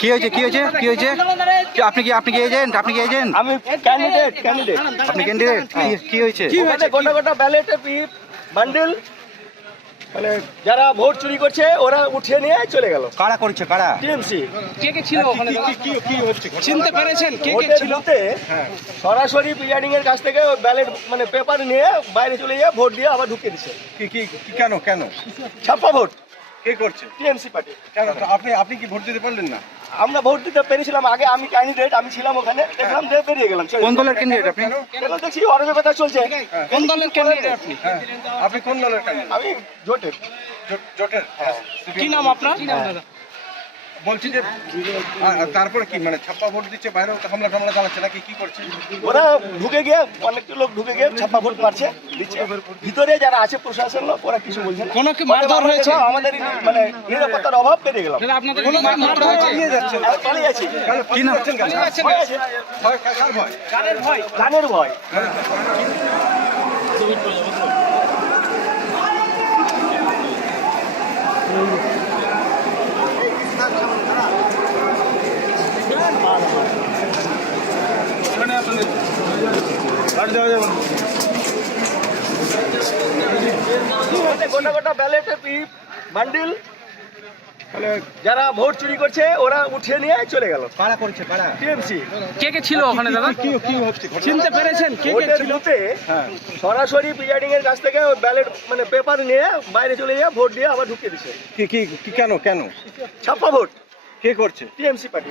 কি হয়েছে? কি হয়েছে? কি হয়েছে? আপনি কি আপনি কি এজেন্ট আপনি কি এজেন্ট আমি ক্যান্ডিডেট ক্যান্ডিডেট আপনি ক্যান্ডিডেট কি হয়েছে? ওখানে গোটা গোটা ব্যালেটে বান্ডিল মানে যারা ভোট চুরি করছে ওরা উঠিয়ে নিয়ে চলে গেল। কারা করছে? কারা? টিএমসি। কে কে ছিল ওখানে? দাদা? চিনতে পেরেছেন? কে কে ছিল? সরাসরি প্রিজাইডিং এর কাছ থেকে ব্যালেট মানে পেপার নিয়ে বাইরে চলে গিয়ে ভোট দিয়ে আবার ঢুকিয়ে দিচ্ছে কি কি কি- কেন কেন? ছাপ্পা ভোট। কে করছে? TMC party. কেন? আপনি আপনি কি ভোট দিতে পারলেন না? আমরা ভোট দিতে পেরেছিলাম আগে আমি ক্যান্ডিডেট আমি ছিলাম ওখানে দেখলাম দিয়ে বেরিয়ে গেলাম কোন দলের ক্যান্ডিডেট আপনি? কেন দেখছি অরাজকতা চলছে। কোন দলের ক্যান্ডিডেট আপনি হ্যাঁ আপনি কোন দলের ক্যান্ডিডেট আমি জোটের। জোটের? কি নাম আপনার? বলছি যে তারপরে কি মানে ছাপ্পা ভোট দিচ্ছে বাইরেও তো হামলা টামলা চালাচ্ছে নাকি কি করছে? ওরা ঢুকে গিয়ে অনেকটা লোক ঢুকে গিয়ে ছাপ্পা ভোট মারছে। দিচ্ছে। ভিতরে যারা আছে প্রশাসন লোক ওরা কিছু বলছে না। কোনো কি মারধর হয়েছে? আমাদের মানে নিরাপত্তার অভাব পেরে গেলাম আপনাদের কোনো মারধর হয়েছে? নিয়ে যাচ্ছেন আর পালিয়ে কি কেন ভয় আছে। ভয় কার ভয়? গানের ভয় ওখানে গোটা গোটা ব্যালেটে বান্ডিল। মানে যারা ভোট চুরি করছে ওরা উঠিয়ে নিয়ে চলে গেল। কারা করছে কারা টিএমসি। কে কে ছিল ওখানে দাদা? কি কি হচ্ছে চিনতে পেরেছেন? কে কে ভোটের ছিল? সরাসরি প্রিজাইডিং এর কাছ থেকে ব্যালেট মানে পেপার নিয়ে বাইরে চলে গিয়ে ভোট দিয়ে আবার ঢুকিয়ে দিচ্ছে কি কি কি কেন কেন? ছাপ্পা ভোট। কে করছে? TMC party.